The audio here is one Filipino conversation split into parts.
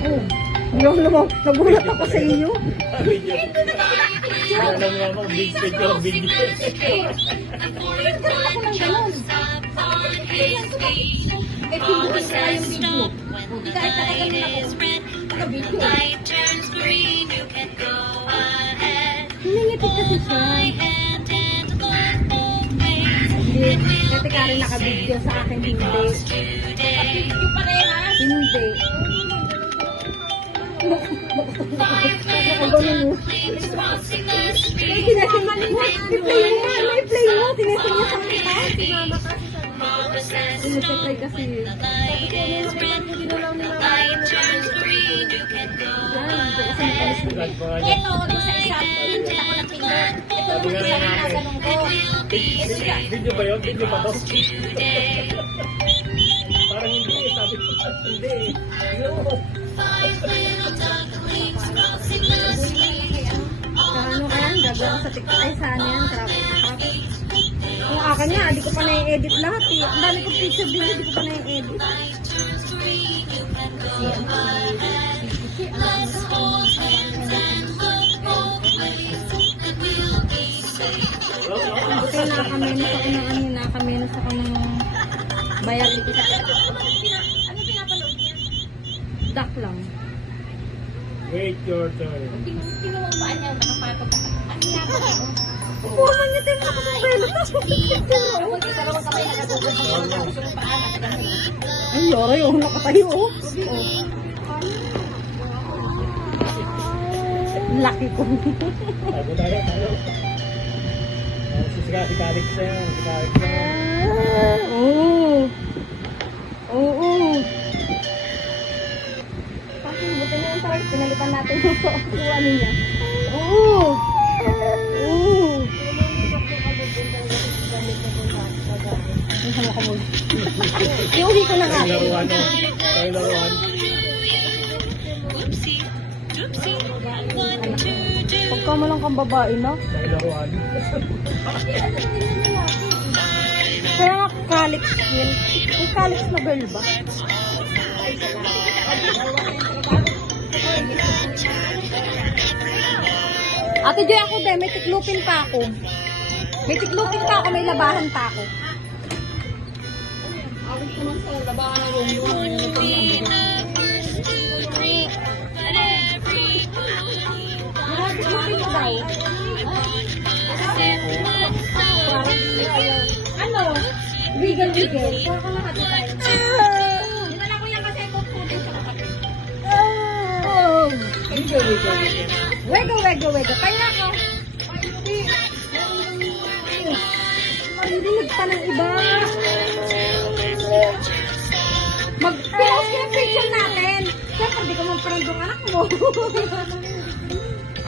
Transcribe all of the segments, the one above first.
Oh, yung naman, nagulat ako sa iyo. Video. Alam mo ako, big picture, video. Nagkaroon ako ng ganon. Eh, pinuhin ko yung video. Hindi kahit nakaganon ako. Naka-video. Hiningipit kasi siya. Hindi. Kasi Karen naka-video sa akin, hindi. Naka-video parehas? Hindi. Nakaganon mo. May tinasimali mo. I-play mo nga. May play mo. Tinasim niya sa kita. Tinasimali kasi. Ito, doon sa isa. Hindi ako natingin. Ito, doon sa isa. Ganun ko. Video ba yun? Video ba to? Parang hindi. Sabi ko, hindi. Ano kaya? Gagawa sa TikTok. Ay, saan yan? Yung akin nga, di ko pa na-edit lahat eh. Ang dami ko picture din, di ko pa na-edit. Okay, nakakamenos ako ng ano, nakakamenos ako ng bayar. Ano pinapanood niya? Duck lang. Wait your turn. Tinawang ba niya nakapatog ka? Ano yan? Puro niya din ako ng belo. Kita naman kami nakatugod ng gusto ng paan. Ay, yoray, oh, nakatayo, oh. Laki ko. Tago tayo. Si Karik sa yan. Si Karik sa yan. Oo. Oo. Kasi buti na yung tayo, pinalitan natin yung ano niya. Oo. Oo. Ang sama ko mo. Iuwi ko na nga. Tayo laruan. Tayo laruan. Pagka mo lang kang babae na. Tayo laruan. Kaya nga kalix yun. Yung kalix na girl ba? Ate Joy, ako din. May tiklupin pa ako. May tiklupin pa ako. May labahan pa ako. Ako naman sa labahan ng room. Tiklupin mo daw. Ano? Wiggle-wiggle. Kaya ka nakatitay. Dinala ko yan kasi kukunin sa kapatid. Oh. Wiggle. Wego. Kaya ako. Maririnig pa ng iba. Mag-post ka ng picture natin. Siyempre, di ko maparang yung anak mo.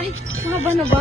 Ay, mahaba na ba?